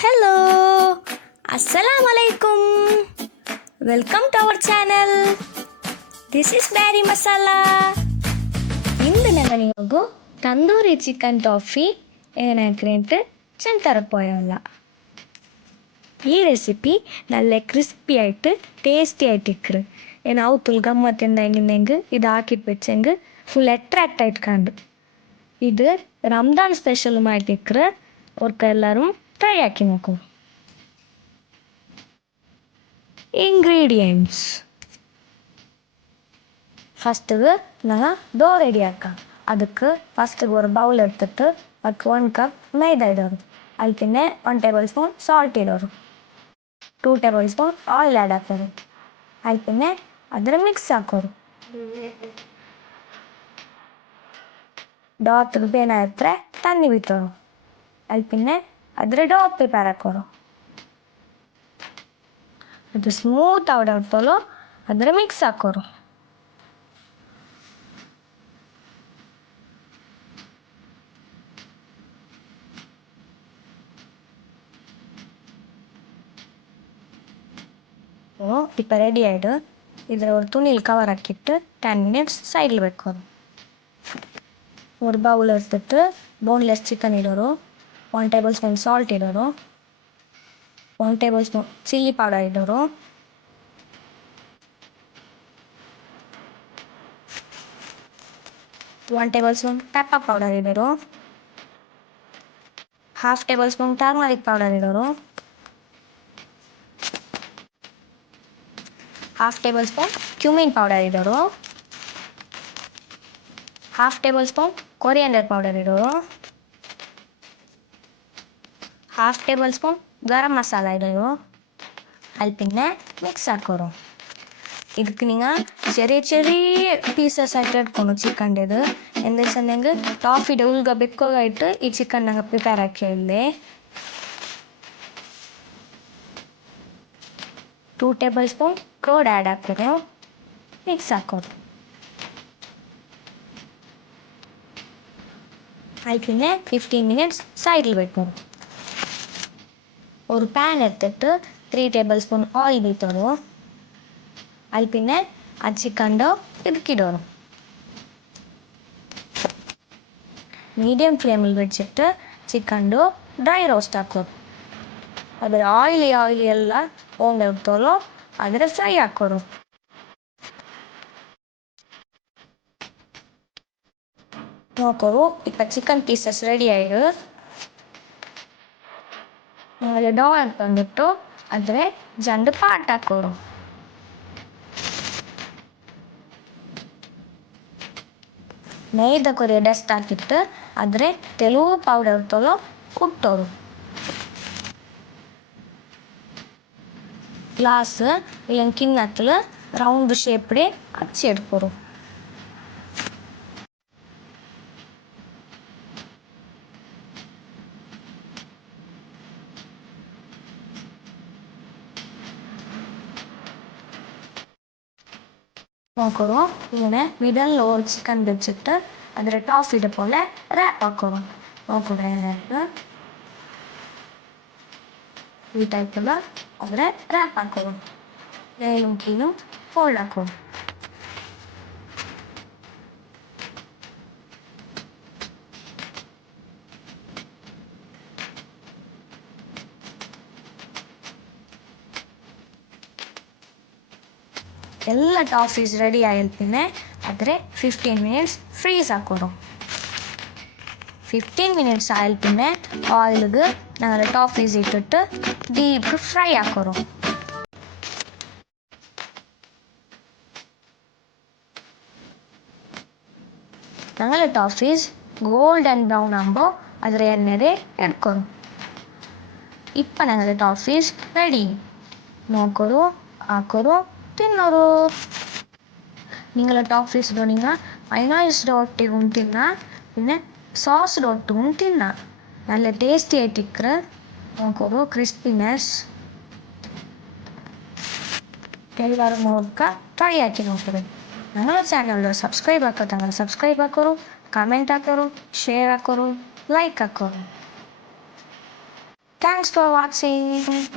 Hello, Assalamualaikum. Welcome to our channel. This is Berry Masala. ಇಂದು ನಾನು ನಿಮಗೂ tandoori chicken toffee ಏನಾಗ್ರೆ ചെന്തരപ്പോയല്ല ಈ recipe നല്ല crispy ಆയിട്ട് tasty ಆയിട്ട് ಇಕ್ರು ಏನು ಅವತ್ತು ಗಮ್ಮತ್ತಿಂದ ಹೆಂಗೆ ಇದು ಹಾಕಿಟ್ಟು വെച്ചെങ്കിൽ ಫುಲ್ ಅಟ್ರಾಕ್ಟ್ ಆയിട്ട് ಕಂಡು ಇದು ರಂಜಾನ್ ಸ್ಪೆಷಲ್ ಮಾಡಿಕ್ರು ಅವ್ರಕ್ಕ ಎಲ್ಲರೂ ಟ್ರೈ ಹಾಕಿ ನೋಕು. ಇಂಗ್ರೀಡಿಯೆಂಟ್ಸ್ ಫಸ್ಟಿಗೆ ನಾನು ಡೋ ರೆಡಿ ಆക്കാം. ಅದಕ್ಕೆ ಫಸ್ಟಿಗೆ ஒரு பவுல் எடுத்துட்டு அதுக்கு 1 கப் மைதா இடணும். அது பின்ன 1 டேபிள் ஸ்பூன் சால்ட் ಇಡೋರು, 2 ಟೇಬಲ್ ಸ್ಪೂನ್ ಆಯಿಲ್ ಆ್ಯಡ್ ಹಾಕೋರು. ಅದು ಪಿನ್ನ ಅದರ ಮಿಕ್ಸ್ ಹಾಕೋರು. ಡೋ ಬೇನ ಹತ್ರ ತಣ್ಣಿ ಬಿತ್ತೋರು. ಅದು ಪಿನ್ನ ಅದರ ಡೋ ಪ್ರಿಪೇರ್ ಹಾಕೋರು. ಅದು ಸ್ಮೂತ್ ಆವಡತ್ತೋಲು ಅದರ ಮಿಕ್ಸ್ ಹಾಕೋರು. இப்போ ரெடி ஆகிடு. இதில் ஒரு துணியில் கவர் ஆக்கிட்டு 10 மினிட்ஸ் சைடில் வைக்கணும். ஒரு பவுல் எடுத்துட்டு போன்லெஸ் சிக்கன் ಇಡೋರು, 1 ಟೇಬಲ್ ಸ್ಪೂನ್ ಸಾಲ್ಟ್ ಇಡೋರು, 1 ಟೇಬಲ್ ಸ್ಪೂನ್ ಚಿಲ್ಲಿ ಪೌಡರ್ ಇಡೋರು, 1 ಟೇಬಲ್ ಸ್ಪೂನ್ ಪೆಪ್ಪರ್ ಪೌಡರ್ ಇಡೋರು, 1/2 ಟೇಬಲ್ ಸ್ಪೂನ್ ಟರ್ಮರಿಕ್ ಪೌಡರ್ ಇಡೋರು, 1/2 ಟೇಬಲ್ ಸ್ಪೂನ್ ಕ್ಯೂಮಿನ್ ಪೌಡರ್ ಇಡೋರು, 1/2 ಟೇಬಲ್ ಸ್ಪೂನ್ ಕೊರಿಯಾಂಡರ್ ಪೌಡರ್ ಇಡೋರು, 1/2 ಟೇಬಲ್ ಸ್ಪೂನ್ ಗರಂ ಮಸಾಲ ಇಡೋರು. ಅಲ್ಲಿ ಪಿನ್ನ ಮಿಕ್ಸ್ ಹಾಕೋರು. ಇದಕ್ಕೆ നിങ്ങൾ ചെറിയ ചെറിയ പീസസ് ആയിട്ട് എടുക്കണം ചിക്കൻ്റെത്. എന്താ വെച്ചിട്ടുണ്ടെങ്കിൽ ടോഫിയുടെ ഉൾഗ ബെക്കോകായിട്ട് ഈ ചിക്കൻ ഞങ്ങൾ പ്രിപ്പയർ ആക്കിയല്ലേ. 2 ಟೇಬಲ್ ಸ್ಪೂನ್ ಕರ್ಡ್ ಆ್ಯಡ್ ಹಾಕೋರು, ಮಿಕ್ಸ್ ಹಾಕೋರು. அது பின்ன 15 மினிட்ஸ் சைடில் வைக்கணும். ஒரு பேன் எடுத்துட்டு 3 ಟೇಬಲ್ ಸ್ಪೂನ್ ಆಯಿಲ್ ಇಟ್ಟೋರು. ಅಲ್ಲಿ ಪಿನ್ನ ಆ ಚಿಕನ್ದು ಇದಕ್ಕಿಡೋರು. ಮೀಡಿಯಂ ಫ್ಲೇಮಲ್ಲಿ വെച്ചിട്ട് ಚಿಕನ್ದು ಡ್ರೈ ರೋಸ್ಟ್ ಹಾಕೋರು. ಅದರ ಆಯಿಲಿ ಎಲ್ಲ ಹೋಗಿರ್ತೋಲೋ ಅದರ ಫ್ರೈ ಹಾಕೋರು. ನೋಕೋರು ಇಪ್ಪ ಚಿಕನ್ ಪೀಸಸ್ ರೆಡಿ ಆಯಿಡು. ಅದು ಡೋ ಅಂತಂದ್ಬಿಟ್ಟು ಆದರೆ ಜಂಡು ಪಾಟ್ ಹಾಕೋರು. ಮೈದಾ ಕೊರಿಯ ಡಸ್ಟ್ ಹಾಕಿಟ್ಟು ಆದರೆ ತೆಲುಗು ಪೌಡರ್ ತೊಲೋ ಉಟ್ಟೋರು. ಗ್ಲಾಸ್ ಇಲ್ಲ ಕಿನ್ನತ್ತಲು ರೌಂಡ್ ಶೇಪ್ಡೆ ಹಚ್ಚಿ ಎಡ್ಕೋರು. നോക്കറോ ഇങ്ങനെ മിഡലിൽ ഒരു ചിക്കൻ വെച്ചിട്ട് അതിൽ ടോഫിയുടെ പോലെ റാപ്പ് ആക്കറോ. നോക്കറോ ഈ ടൈപ്പിൽ അതിൽ റാപ്പ് ആക്കറോ. മേലും കീഴും ഫോൾഡ് ആക്കറോ. ಎಲ್ಲ ಟಾಫೀಸ್ ರೆಡಿ ಆಗಿರ್ತೀನಿ. ಆದರೆ 15 ಮಿನಿಟ್ಸ್ ಫ್ರೀಸ್ ಹಾಕೋರು. 15 ಮಿನಿಟ್ಸ್ ಆಯಿಲ್ಪಿನ್ನೆ ಆಯಿಲ್ಗೆ ഞങ്ങൾ ടോഫീസ് ഇട്ടിട്ട് ഡീപ്പ് ഫ്രൈ ആക്കറോ. ഞങ്ങൾ ടോഫീസ് ಗೋಲ್ಡನ್ ಬ್ರೌನ್ ಆകുമ്പോൾ ಅದರ ಎಣ್ಣೆಗೆ ಎಡ್ಕೊರು. ഇപ്പം ഞങ്ങൾ ടോഫീസ് ರೆಡಿ. നോക്കറോ ಹಾಕೋರು ತಿನ್ನೋರು. നിങ്ങൾ ടോഫീസ് നിങ്ങൾ മയോണൈസ്ഡ് ഒട്ടിಗೂ ತಿನ್ನ പിന്നെ സോസ്ഡ് ഒട്ടും തിന്ന. നല്ല ടേസ്റ്റി ആയിട്ടിക്റ്. നോക്കൂ ക്രിസ്പിനെಸ್. എല്ലാവരും നോക്കുക, ട്രೈ ആക്കി നോക്കുക. ഞങ്ങളുടെ ചാനലിൽ സബ്സ്ക്രൈബ് ആക്കാത്തങ്ങൾ സബ്സ്ക്ರೈಬ್ ಹಾಕೋರು, ಕಮೆಂಟ್ ಹಾಕೋರು, ಶೇರ್ ಹಾಕೋರು, ಲೈಕ್ ಹಾಕೋರು. Thanks for watching.